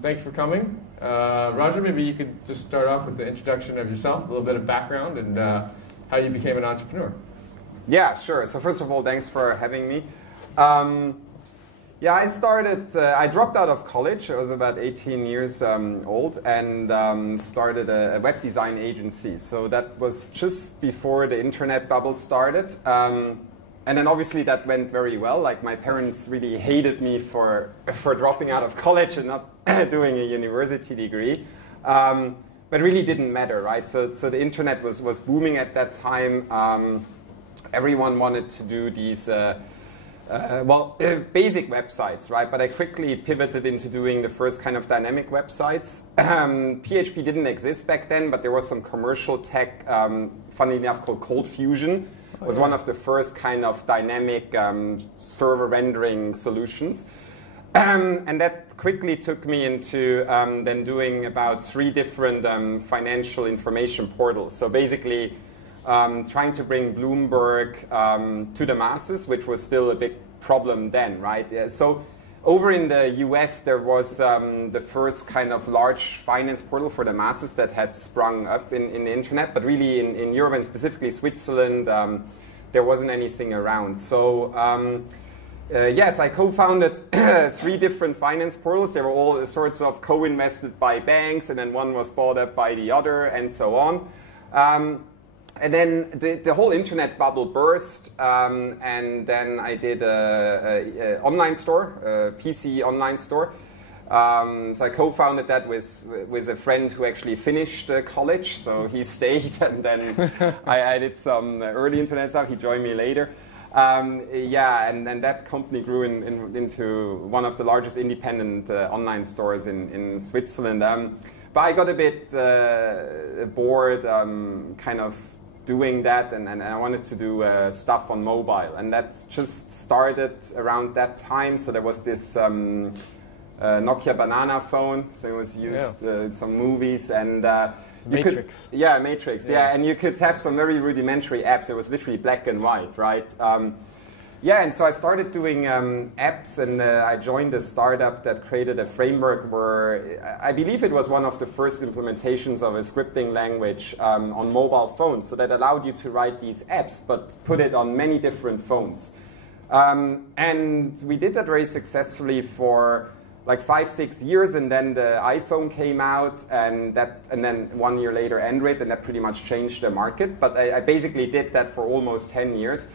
Thank you for coming. Roger, maybe you could just start off with the introduction of yourself, a little bit of background, and how you became an entrepreneur. Yeah, sure. So first of all, thanks for having me. Yeah, I dropped out of college. I was about 18 years old and started a web design agency. So that was just before the internet bubble started. And then obviously that went very well. Like my parents really hated me for dropping out of college and not doing a university degree. But really didn't matter, right? So the internet was booming at that time. Everyone wanted to do these basic websites, right? But I quickly pivoted into doing the first kind of dynamic websites. PHP didn't exist back then, but there was some commercial tech, funny enough, called Cold Fusion. It was one of the first kind of dynamic server rendering solutions. And that quickly took me into then doing about 3 different financial information portals. So basically, trying to bring Bloomberg to the masses, which was still a big problem then, right? So over in the US, there was the first kind of large finance portal for the masses that had sprung up in the internet. But really in Europe and specifically Switzerland, there wasn't anything around. So yes, I co-founded 3 different finance portals. They were all sorts of co-invested by banks, and then one was bought up by the other, and so on. And then the whole internet bubble burst, and then I did an online store, a PC online store. So I co-founded that with a friend who actually finished college, so he stayed, and then I did some early internet stuff. He joined me later. Yeah, and then that company grew into one of the largest independent online stores in Switzerland. But I got a bit bored, kind of doing that, and I wanted to do stuff on mobile, and that just started around that time. So there was this Nokia banana phone, so it was used in some movies, and Matrix. Matrix, yeah, and you could have some very rudimentary apps. It was literally black and white, right? Yeah, and so I started doing apps, and I joined a startup that created a framework where I believe it was one of the first implementations of a scripting language on mobile phones, so that allowed you to write these apps, but put it on many different phones. And we did that very successfully for like 5-6 years, and then the iPhone came out, and then 1 year later Android, and that pretty much changed the market. But I basically did that for almost 10 years.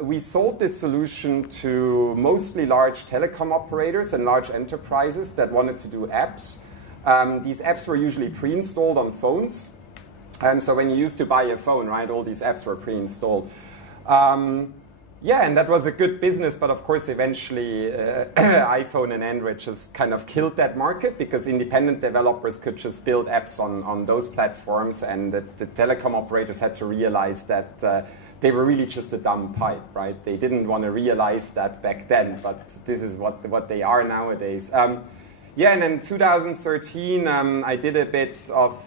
We sold this solution to mostly large telecom operators and large enterprises that wanted to do apps. These apps were usually pre-installed on phones. So when you used to buy a phone, right, all these apps were pre-installed. Yeah, and that was a good business, but of course eventually iPhone and Android just kind of killed that market, because independent developers could just build apps on those platforms, and the telecom operators had to realize that they were really just a dumb pipe, right? They didn't want to realize that back then, but this is what they are nowadays. Yeah, and in 2013 I did a bit of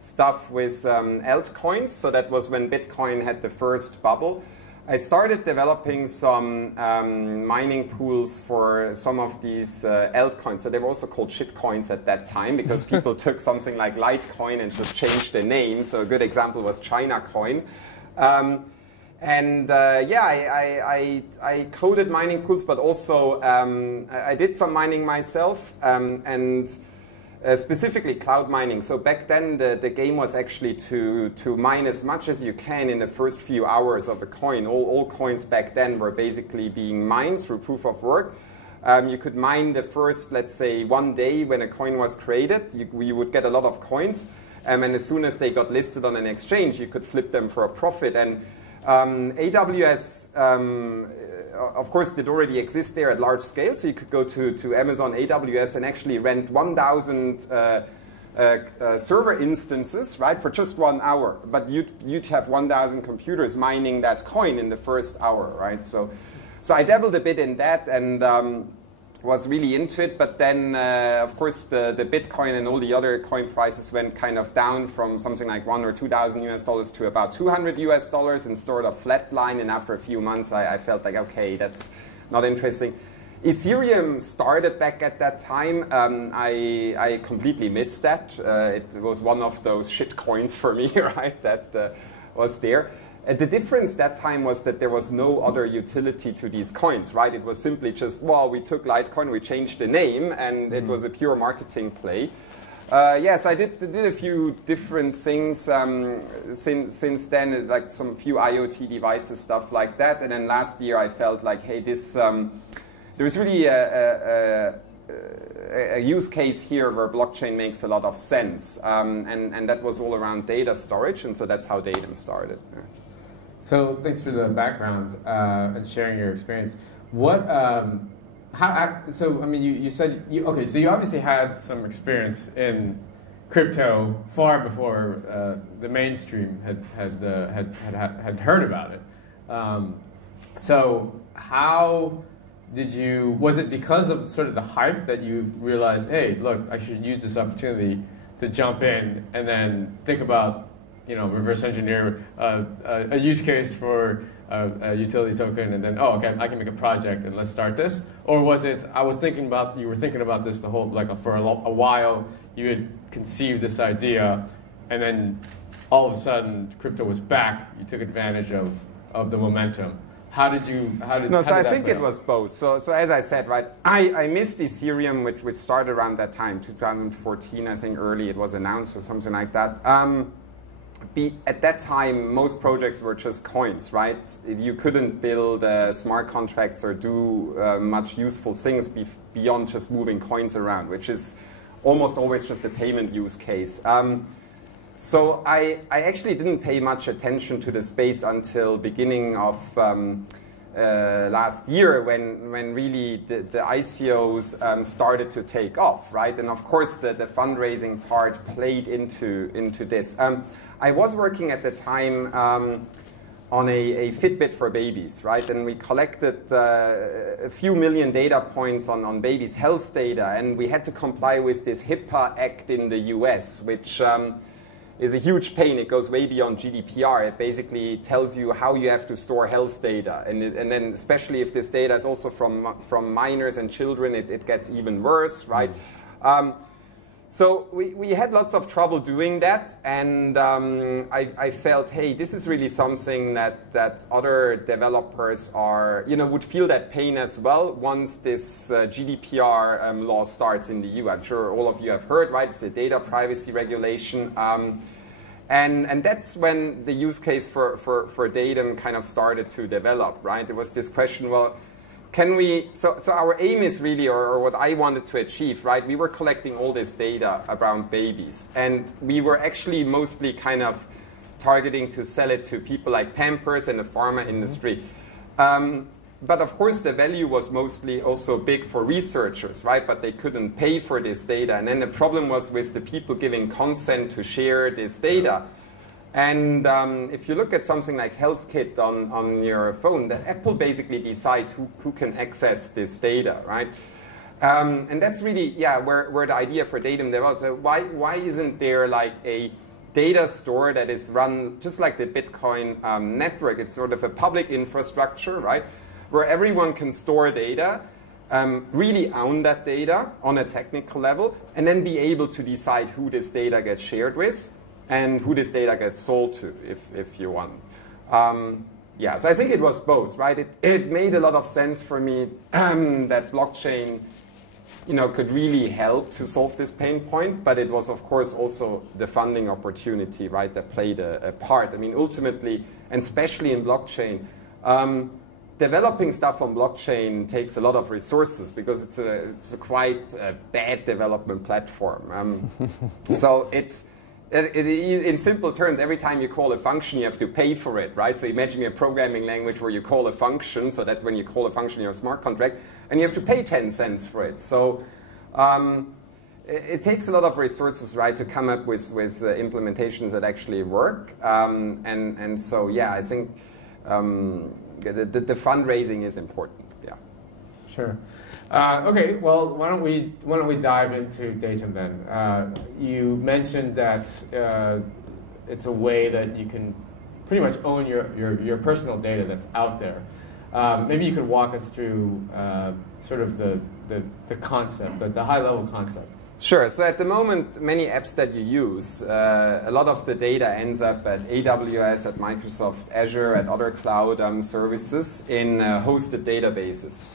stuff with altcoins, so that was when Bitcoin had the first bubble. I started developing some mining pools for some of these altcoins. So they were also called shitcoins at that time, because people took something like Litecoin and just changed the name. So a good example was China Coin. I coded mining pools, but also I did some mining myself, and specifically cloud mining. So back then the game was actually to mine as much as you can in the first few hours of a coin. All coins back then were basically being mined through proof of work. You could mine the first, let's say, 1 day when a coin was created. You would get a lot of coins. And as soon as they got listed on an exchange, you could flip them for a profit. And AWS, of course, did already exist there at large scale. So you could go to Amazon AWS and actually rent 1,000 server instances, right, for just 1 hour. But you'd have 1,000 computers mining that coin in the first hour, right? So I dabbled a bit in that, and was really into it, but then of course the Bitcoin and all the other coin prices went kind of down from something like $1,000 or $2,000 to about $200 and sort of flatline. And after a few months, I felt like, okay, that's not interesting. Ethereum started back at that time. I completely missed that. It was one of those shit coins for me, right, that was there. The difference that time was that there was no other utility to these coins, right? It was simply just, well, we took Litecoin, we changed the name, and it was a pure marketing play. Yes, I did a few different things since then, like some few IoT devices, stuff like that. And then last year I felt like, hey, this there was really a use case here where blockchain makes a lot of sense, and that was all around data storage, and so that's how Datum started. So thanks for the background and sharing your experience. What? So I mean, you said okay. So you obviously had some experience in crypto far before the mainstream had heard about it. So how did you? Was it because of sort of the hype that you realized, hey, look, I should use this opportunity to jump in and then think about, reverse engineer a use case for a utility token, and then, oh, okay, I can make a project and let's start this? Or was it, you were thinking about this the whole, for a while, you had conceived this idea, and then all of a sudden crypto was back, you took advantage of the momentum. How did I think it was both. So as I said, right, I missed Ethereum, which started around that time, 2014, I think early it was announced or something like that. At that time, most projects were just coins, right? You couldn't build smart contracts or do much useful things beyond just moving coins around, which is almost always just a payment use case. So I actually didn't pay much attention to the space until beginning of last year when really the ICOs started to take off, right? And of course the fundraising part played into this. I was working at the time on a Fitbit for babies, right? And we collected a few million data points on babies' health data, and we had to comply with this HIPAA Act in the US, which is a huge pain. It goes way beyond GDPR. It basically tells you how you have to store health data. And then especially if this data is also from minors and children, it gets even worse, right? So we had lots of trouble doing that, and I felt, hey, this is really something that other developers would feel that pain as well once this GDPR law starts in the EU. I'm sure all of you have heard, right? It's a data privacy regulation, and that's when the use case for Datum kind of started to develop, right? There was this question, well, can we, so our aim is really, or what I wanted to achieve, right? We were collecting all this data around babies, and we were actually mostly kind of targeting to sell it to people like Pampers and the pharma industry. But of course, the value was mostly also big for researchers, right? But they couldn't pay for this data. And then the problem was with the people giving consent to share this data. And if you look at something like HealthKit on your phone, that Apple basically decides who can access this data, right? And that's really, where the idea for Datum developed. So why isn't there like a data store that is run just like the Bitcoin network? It's sort of a public infrastructure, right? Where everyone can store data, really own that data on a technical level, and then be able to decide who this data gets shared with and who this data gets sold to, if you want. So I think it was both, right? It made a lot of sense for me that blockchain, could really help to solve this pain point, but it was, of course, also the funding opportunity, right, that played a part. I mean, ultimately, and especially in blockchain, developing stuff on blockchain takes a lot of resources because it's a quite bad development platform. So in simple terms, every time you call a function, you have to pay for it, right? So imagine a programming language where you call a function, so that's when you call a function in your smart contract, and you have to pay 10 cents for it. So it takes a lot of resources, right, to come up with implementations that actually work. And so, I think the fundraising is important, Sure. Okay, well, why don't we dive into Datum then? You mentioned that it's a way that you can pretty much own your personal data that's out there. Maybe you could walk us through sort of the concept, the high-level concept. Sure. So at the moment, many apps that you use, a lot of the data ends up at AWS, at Microsoft Azure, at other cloud services in hosted databases.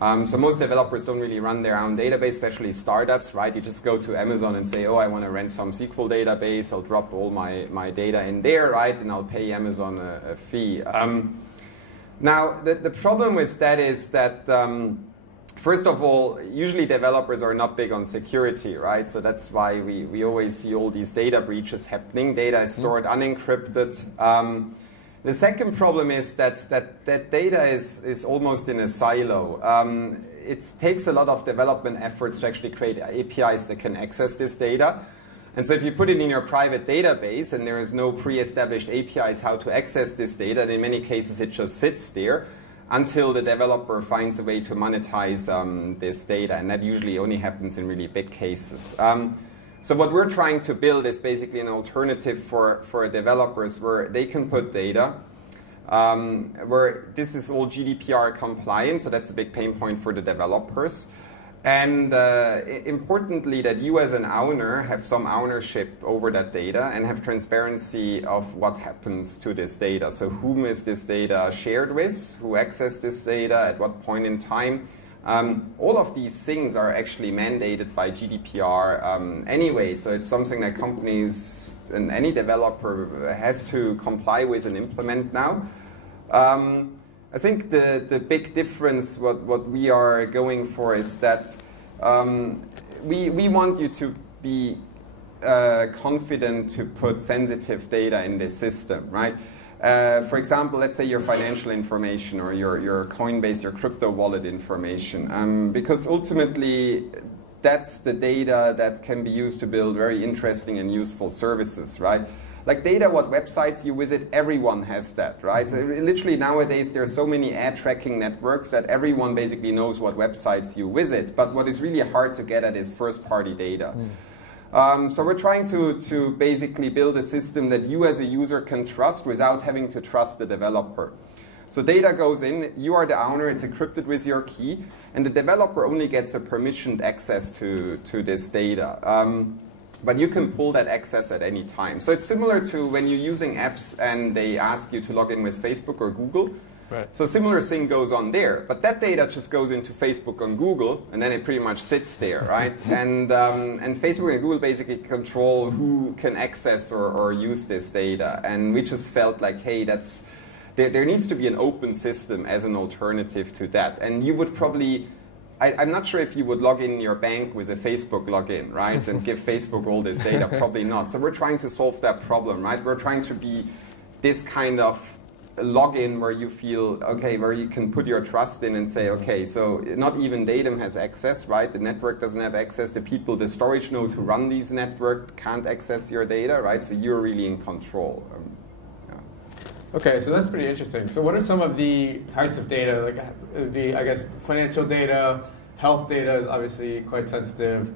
So most developers don't really run their own database, especially startups, right? You just go to Amazon and say, oh, I want to rent some SQL database. I'll drop all my data in there, right? And I'll pay Amazon a fee. Now, the problem with that is that, first of all, usually developers are not big on security, right? So that's why we always see all these data breaches happening. Data is stored unencrypted. The second problem is that data is almost in a silo. It takes a lot of development efforts to actually create APIs that can access this data. And so if you put it in your private database and there is no pre-established APIs how to access this data, and in many cases it just sits there until the developer finds a way to monetize this data. And that usually only happens in really big cases. So what we're trying to build is basically an alternative for developers where they can put data, where this is all GDPR compliant, so that's a big pain point for the developers. And importantly, that you as an owner have some ownership over that data and have transparency of what happens to this data. So whom is this data shared with, who accessed this data, at what point in time. All of these things are actually mandated by GDPR anyway, so it's something that companies and any developer has to comply with and implement now. I think the big difference, what we are going for is that we want you to be confident to put sensitive data in this system, right? For example, let's say your financial information or your Coinbase, your crypto wallet information, because ultimately that's the data that can be used to build very interesting and useful services, right? Like data, what websites you visit, everyone has that, right? So literally nowadays there are so many ad tracking networks that everyone basically knows what websites you visit, but what is really hard to get at is first-party data. So we're trying to basically build a system that you as a user can trust without having to trust the developer. So data goes in, you are the owner, it's encrypted with your key, and the developer only gets a permissioned access to this data. But you can pull that access at any time. So it's similar to when you're using apps and they ask you to log in with Facebook or Google. Right. So a similar thing goes on there, but that data just goes into Facebook and Google, and then it pretty much sits there, right? And Facebook and Google basically control who can access or use this data. And we just felt like, hey, there needs to be an open system as an alternative to that. And you would probably, I'm not sure if you would log in your bank with a Facebook login, right? And give Facebook all this data, probably not. So we're trying to solve that problem, right? We're trying to be this kind of login where you feel, okay, where you can put your trust in and say, okay, so not even Datum has access, right? The network doesn't have access. The people, the storage nodes who run these networks can't access your data, right? So you're really in control. Okay, so that's pretty interesting. So what are some of the types of data, like the, I guess, financial data, health data is obviously quite sensitive.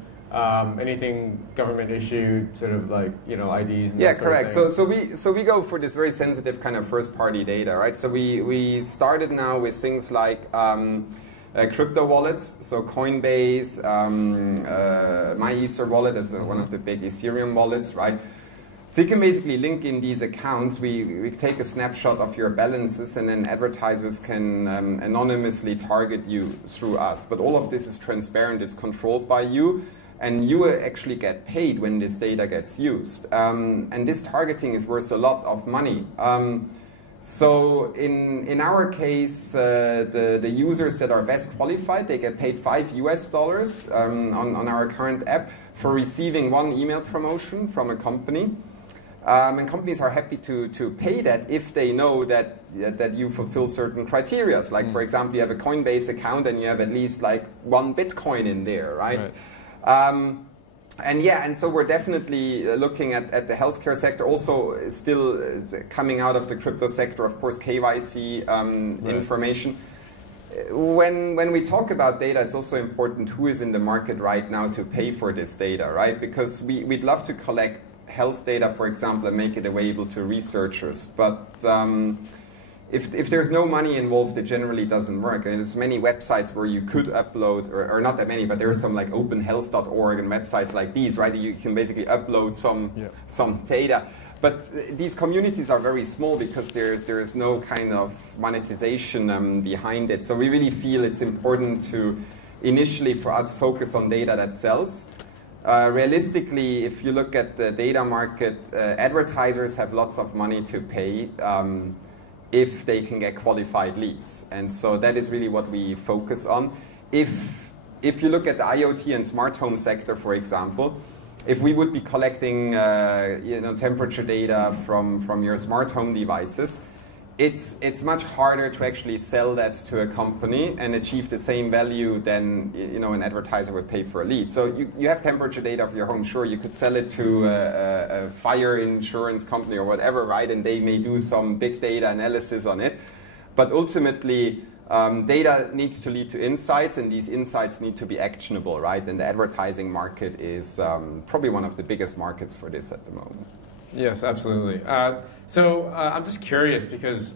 Anything government issued, sort of like, you know, IDs and that correct. Sort of thing. So we go for this very sensitive kind of first party data, right? So we started now with things like crypto wallets, so Coinbase, my Ether wallet is one of the big Ethereum wallets, right? So you can basically link in these accounts. We take a snapshot of your balances, and then advertisers can anonymously target you through us. But all of this is transparent. It's controlled by you, and you actually get paid when this data gets used. And this targeting is worth a lot of money. So in our case, the users that are best qualified, they get paid $5 on our current app for receiving one email promotion from a company. And companies are happy to pay that if they know that you fulfill certain criteria. Like, for example, you have a Coinbase account and you have at least like 1 Bitcoin in there, right? And so we're definitely looking at the healthcare sector. Also, still coming out of the crypto sector, of course, KYC information. When we talk about data, it's also important who is in the market right now to pay for this data, right? Because we'd love to collect health data, for example, and make it available to researchers. But if there's no money involved, it generally doesn't work. And there's many websites where you could upload, or not that many, but there are some like openhealth.org and websites like these, right? You can basically upload some data. But these communities are very small because there is no kind of monetization behind it. So we really feel it's important to initially for us focus on data that sells. Realistically, if you look at the data market, advertisers have lots of money to pay if they can get qualified leads. And so that is really what we focus on. If you look at the IoT and smart home sector, for example, if we would be collecting temperature data from your smart home devices, it's much harder to actually sell that to a company and achieve the same value than an advertiser would pay for a lead. So you have temperature data of your home, sure, you could sell it to a fire insurance company or whatever, right? And they may do some big data analysis on it. But ultimately, data needs to lead to insights, and these insights need to be actionable, right? And the advertising market is probably one of the biggest markets for this at the moment. Yes, absolutely. So I'm just curious because,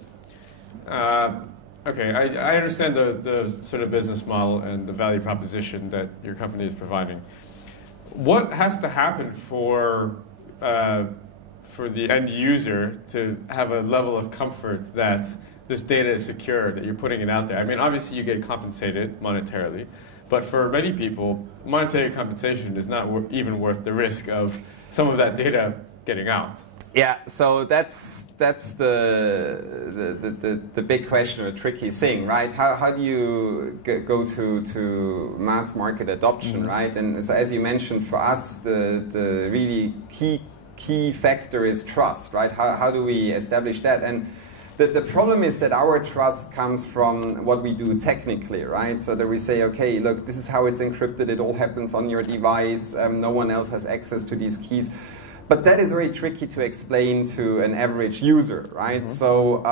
okay, I understand the sort of business model and the value proposition that your company is providing. What has to happen for the end user to have a level of comfort that this data is secure, that you're putting it out there? I mean, obviously you get compensated monetarily, but for many people, monetary compensation is not even worth the risk of some of that data getting out. Yeah, so that's the big question, a tricky thing, right? How do you go to mass market adoption, right? And so as you mentioned, for us, the really key factor is trust, right? How do we establish that? And the problem is that our trust comes from what we do technically, right? So that we say, okay, look, this is how it's encrypted. It all happens on your device. No one else has access to these keys. But that is very tricky to explain to an average user, right? So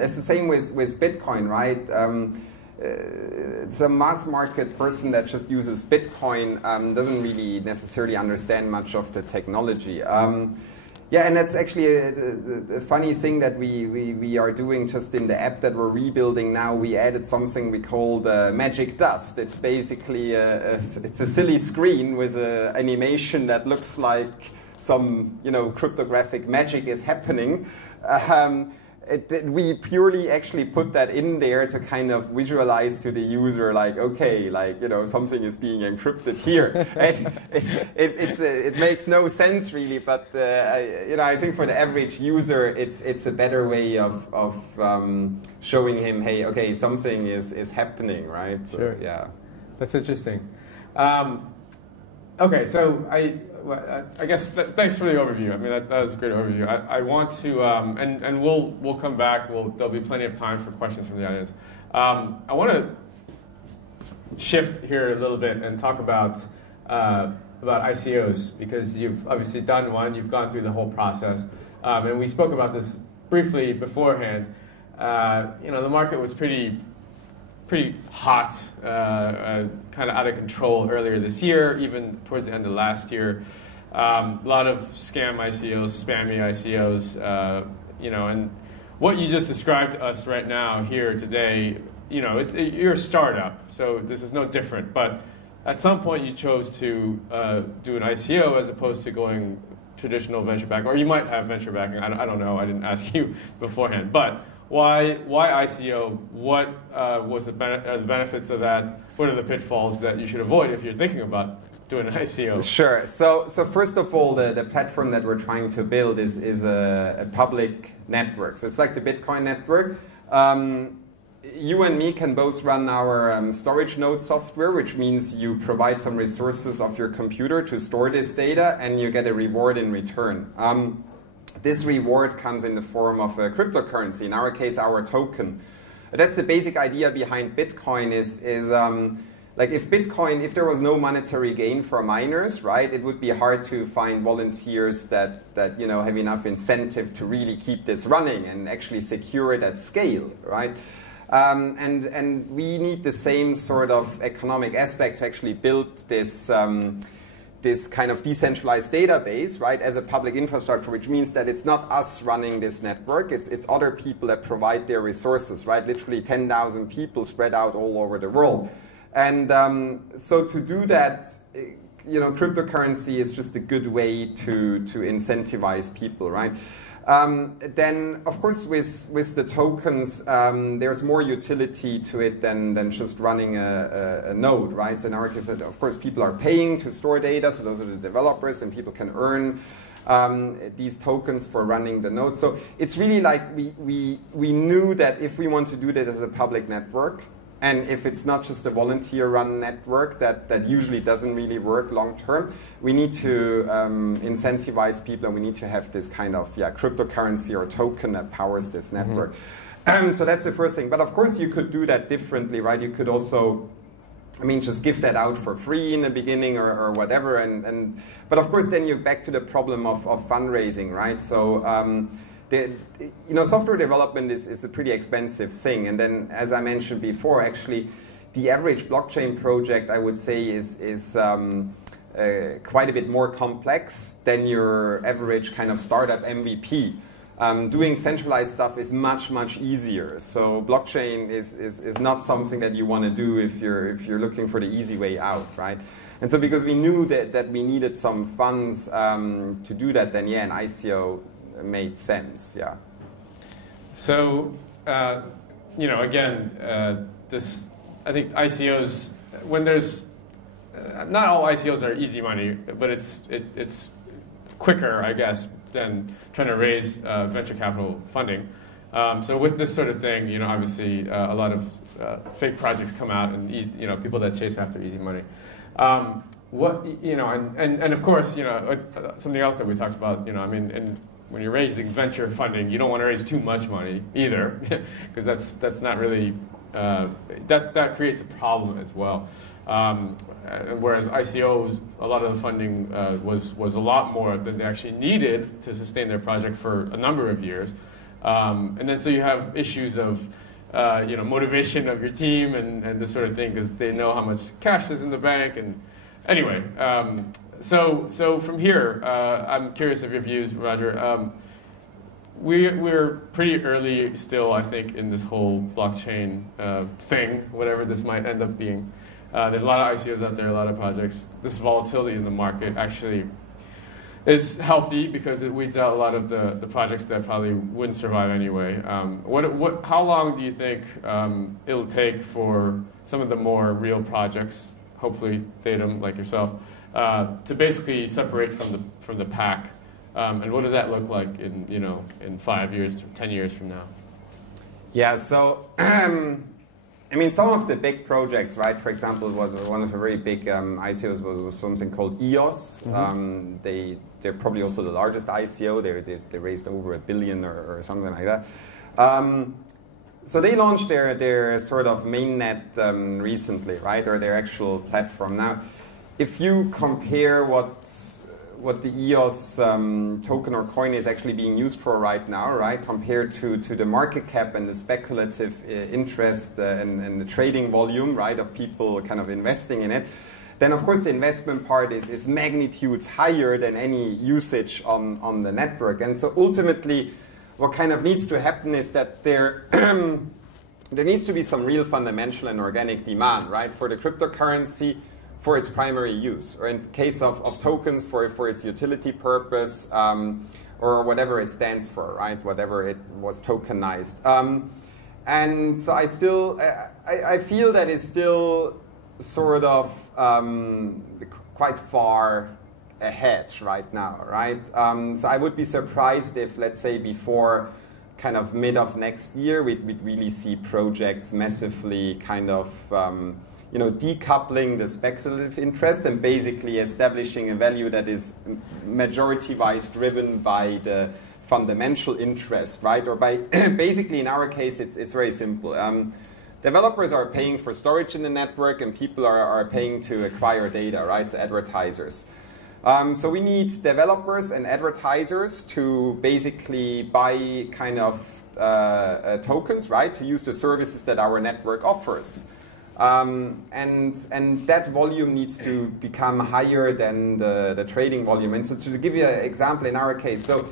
it's the same with Bitcoin, right? It's a mass market person that just uses Bitcoin doesn't really necessarily understand much of the technology. Yeah, and that's actually a funny thing that we are doing just in the app that we're rebuilding now. We added something we call the magic dust. It's basically it's a silly screen with an animation that looks like some cryptographic magic is happening. We purely actually put that in there to kind of visualize to the user, like, okay, like, something is being encrypted here. It makes no sense really, but I think for the average user, it's a better way of showing him, hey, okay, something is happening, right? So, sure. Yeah, that's interesting. Okay, so I guess thanks for the overview. I mean, that was a great overview. I want to, and we'll come back. There'll be plenty of time for questions from the audience. I want to shift here a little bit and talk about ICOs, because you've obviously done one. You've gone through the whole process, and we spoke about this briefly beforehand. The market was pretty hot, kind of out of control earlier this year, even towards the end of last year. A lot of scam ICOs, spammy ICOs, and what you just described to us right now here today, you're a startup, so this is no different. But at some point you chose to do an ICO as opposed to going traditional venture back, or you might have venture backing. I don't know. I didn't ask you beforehand, but. Why ICO? What was the benefits of that? What are the pitfalls that you should avoid if you're thinking about doing an ICO? Sure. So first of all, the platform that we're trying to build is a public network. So it's like the Bitcoin network. You and me can both run our storage node software, which means you provide some resources of your computer to store this data, and you get a reward in return. This reward comes in the form of a cryptocurrency, in our case, our token. That's the basic idea behind Bitcoin is like if there was no monetary gain for miners, right, it would be hard to find volunteers that have enough incentive to really keep this running and actually secure it at scale, right? And we need the same sort of economic aspect to actually build this this kind of decentralized database, right, as a public infrastructure, which means that it's not us running this network, it's other people that provide their resources, right, literally 10,000 people spread out all over the world. And so to do that, you know, cryptocurrency is just a good way to incentivize people, right? Then, of course, with the tokens, there's more utility to it than just running a node, right? So in our case, of course, people are paying to store data, so those are the developers, and people can earn these tokens for running the node. So it's really like we knew that if we want to do that as a public network, and if it's not just a volunteer-run network that usually doesn't really work long-term, we need to incentivize people, and we need to have this kind of cryptocurrency or token that powers this network. So that's the first thing. But of course, you could do that differently, right? You could also, I mean, just give that out for free in the beginning or whatever. But of course, then you're back to the problem of fundraising, right? So. You know, software development is a pretty expensive thing, and then, as I mentioned before, actually, the average blockchain project, I would say, is quite a bit more complex than your average kind of startup MVP. Doing centralized stuff is much easier. So blockchain is not something that you want to do if you're looking for the easy way out, right? And so because we knew that we needed some funds to do that, then yeah, an ICO made sense, yeah. So, you know, again, I think ICOs, when there's, not all ICOs are easy money, but it's quicker, I guess, than trying to raise venture capital funding. So with this sort of thing, you know, obviously a lot of fake projects come out, and you know, people that chase after easy money. What, you know, and of course, you know, something else that we talked about, you know, I mean, when you're raising venture funding, you don't want to raise too much money either, because that's not really, that creates a problem as well. Whereas ICOs, a lot of the funding was a lot more than they actually needed to sustain their project for a number of years. And then so you have issues of you know, motivation of your team and this sort of thing, because they know how much cash is in the bank. And anyway, so from here, I'm curious of your views, Roger. We're pretty early still, I think, in this whole blockchain thing, whatever this might end up being. There's a lot of ICOs out there, a lot of projects. This volatility in the market actually is healthy, because it weeds out a lot of the projects that probably wouldn't survive anyway. How long do you think it'll take for some of the more real projects, hopefully Datum like yourself, to basically separate from the pack, and what does that look like in, you know, in 5 years, 10 years from now? Yeah, so I mean, some of the big projects, right? For example, one of the very big ICOs was something called EOS. They're probably also the largest ICO. They raised over $1 billion or something like that. So they launched their sort of mainnet recently, right? Or their actual platform. Now, if you compare what the EOS token or coin is actually being used for right now, right, compared to the market cap and the speculative interest and the trading volume, right, of people kind of investing in it, then of course the investment part is magnitudes higher than any usage on the network. And so ultimately, what kind of needs to happen is that there needs to be some real fundamental and organic demand, right, for the cryptocurrency, for its primary use, or in case of tokens, for its utility purpose, or whatever it stands for, right? Whatever it was tokenized. And so I feel that it's still sort of quite far ahead right now, right? So I would be surprised if, let's say, before kind of mid of next year, we'd really see projects massively kind of you know, decoupling the speculative interest and basically establishing a value that is majority-wise driven by the fundamental interest, right? Or by, basically in our case, it's very simple. Developers are paying for storage in the network, and people are paying to acquire data, right? So advertisers. So we need developers and advertisers to basically buy kind of tokens, right? To use the services that our network offers. And that volume needs to become higher than the trading volume. And so to give you an example in our case, so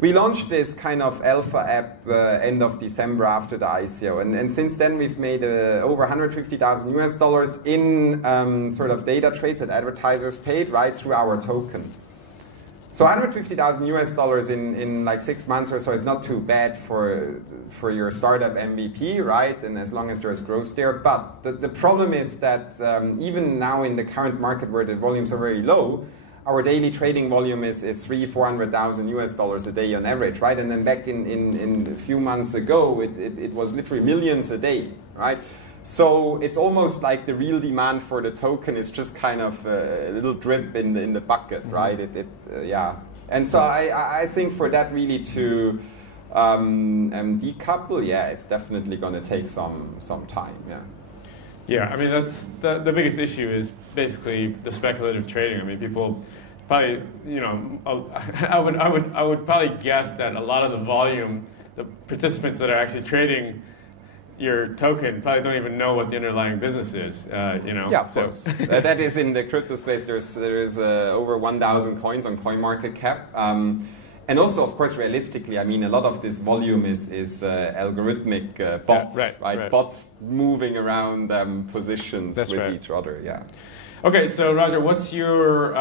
we launched this kind of alpha app end of December after the ICO. And since then we've made over $150,000 in sort of data trades that advertisers paid right through our token. So $150,000 in like 6 months or so is not too bad for your startup MVP, right? And as long as there's growth there. But the problem is that even now in the current market where the volumes are very low, our daily trading volume is $300,000-400,000 a day on average, right? And then back in a few months ago, it was literally millions a day, right? So it's almost like the real demand for the token is just kind of a little drip in the bucket, right? Yeah. And so I think for that really to decouple, yeah, it's definitely going to take some time, yeah. Yeah, I mean that's the biggest issue is basically the speculative trading. I mean, people probably, you know, I would probably guess that a lot of the volume, the participants that are actually trading your token probably don't even know what the underlying business is, you know. Yeah, of course. That is in the crypto space. There's over 1,000 coins on CoinMarketCap. And also, of course, realistically, I mean, a lot of this volume is algorithmic bots, yeah, right? Bots moving around positions with each other, yeah. Okay, so Roger, what's your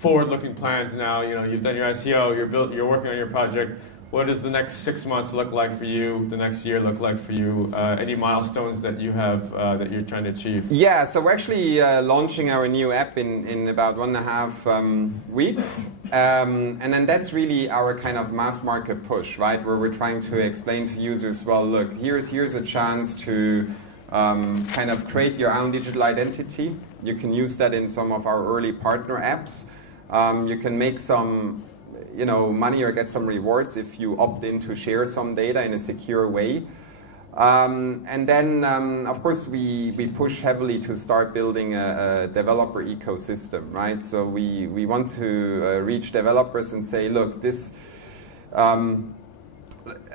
forward-looking plans now? You know, you've done your ICO, you're working on your project. What does the next 6 months look like for you? The next year look like for you? Any milestones that you have that you're trying to achieve? Yeah, so we're actually launching our new app in about 1.5 weeks. And then that's really our kind of mass market push, right? Where we're trying to explain to users, well, look, here's a chance to kind of create your own digital identity. You can use that in some of our early partner apps. You can make some money or get some rewards if you opt in to share some data in a secure way. And then, of course, we push heavily to start building a developer ecosystem, right? So we want to reach developers and say, look, this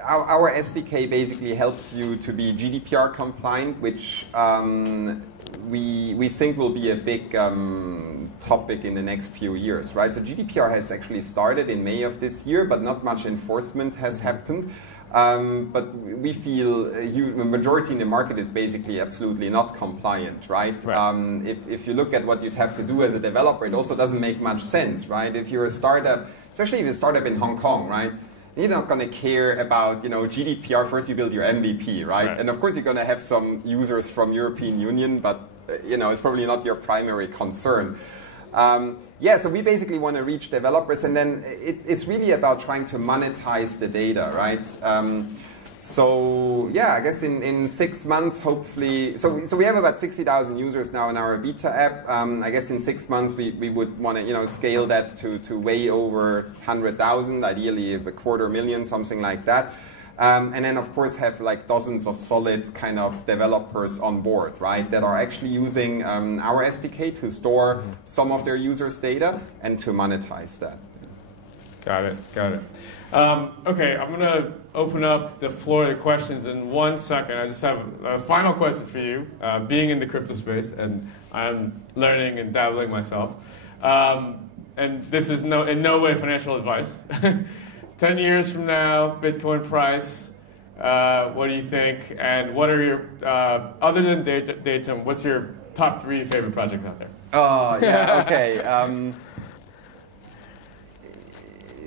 our SDK basically helps you to be GDPR compliant, which we think will be a big topic in the next few years, right? So GDPR has actually started in May of this year, but not much enforcement has happened. But we feel the majority in the market is basically absolutely not compliant, right? If you look at what you'd have to do as a developer, it also doesn't make much sense, right? If you're a startup, especially if you're a startup in Hong Kong, right? You're not going to care about GDPR. First, you build your MVP, right? And of course, you're going to have some users from European Union, but it's probably not your primary concern. Yeah, so we basically want to reach developers, and then it's really about trying to monetize the data, right? So yeah, I guess in 6 months, hopefully, so we have about 60,000 users now in our beta app. I guess in 6 months we would want to scale that to way over 100,000, ideally 250,000, something like that. And then of course have like dozens of solid kind of developers on board, right? That are actually using our SDK to store some of their users' data and to monetize that. Got it. Okay, I'm going to open up the floor to questions in 1 second. I just have a final question for you. Being in the crypto space, and I'm learning and dabbling myself, and this is in no way financial advice. 10 years from now, Bitcoin price, what do you think? And what are your, other than Datum, what's your top 3 favorite projects out there? Oh, yeah, okay.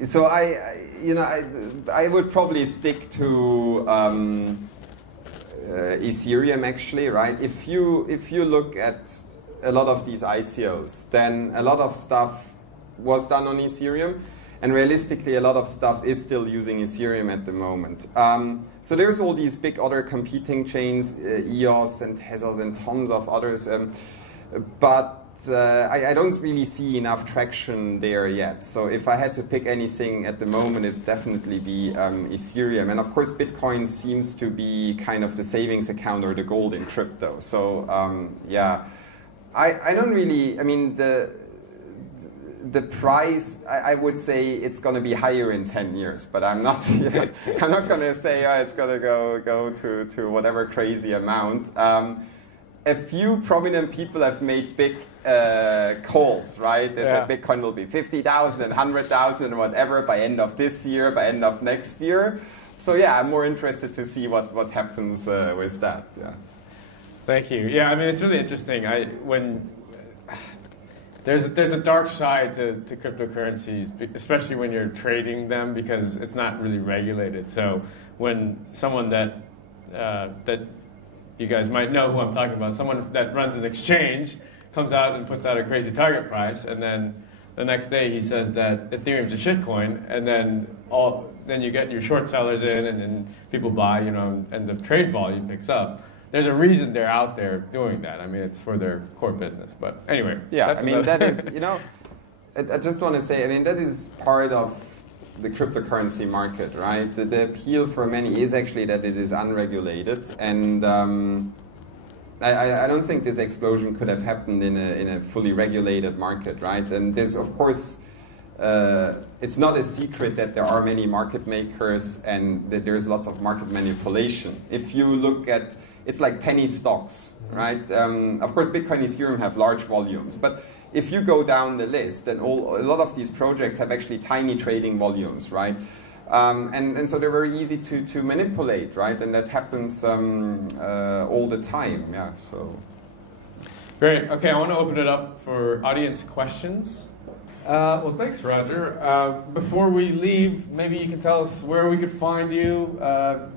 So I would probably stick to Ethereum actually, right? If you look at a lot of these ICOs, then a lot of stuff was done on Ethereum, and realistically a lot of stuff is still using Ethereum at the moment. So there's all these big other competing chains, EOS and Tezos and tons of others, but I don't really see enough traction there yet. So if I had to pick anything at the moment, it'd definitely be Ethereum. And of course, Bitcoin seems to be kind of the savings account or the gold in crypto. So yeah, I don't really, I mean, the the price, I would say it's going to be higher in 10 years, but I'm not, I'm not going to say it's going to go to whatever crazy amount. A few prominent people have made big calls, right? They said Bitcoin will be 50,000 and 100,000 and whatever by end of this year, by end of next year. So yeah, I'm more interested to see what happens with that. Yeah. Thank you. Yeah, I mean, it's really interesting. There's a dark side to cryptocurrencies, especially when you're trading them, because it's not really regulated. So when someone that you guys might know who I'm talking about, someone that runs an exchange comes out and puts out a crazy target price, and then the next day he says that Ethereum's a shitcoin, and then you get your short sellers in, and then people buy, and the trade volume picks up. There's a reason they're out there doing that. I mean, it's for their core business. But anyway. Yeah, I mean, that is, I just want to say, I mean, that is part of the cryptocurrency market, right? The appeal for many is actually that it is unregulated. And I don't think this explosion could have happened in a fully regulated market, right? And there's, of course, it's not a secret that there are many market makers and that there's lots of market manipulation. If you look at, it's like penny stocks, right? Of course, Bitcoin and Ethereum have large volumes, but if you go down the list, then a lot of these projects have actually tiny trading volumes, right? And so they're very easy to manipulate, right? And that happens all the time, yeah. So. Great. Okay, I want to open it up for audience questions. Well, thanks, Roger. Before we leave, maybe you can tell us where we could find you,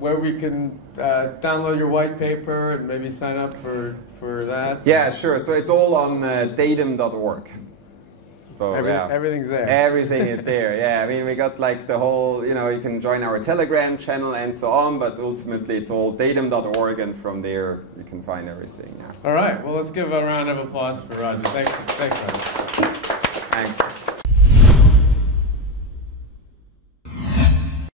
where we can download your white paper, and maybe sign up for that. Yeah, sure. So it's all on datum.org. So, everything's there. Everything is there. Yeah, I mean, we got like the whole, you can join our Telegram channel and so on, but ultimately it's all datum.org, and from there you can find everything. Yeah. All right. Well, let's give a round of applause for Roger. Thanks, Roger. Thanks.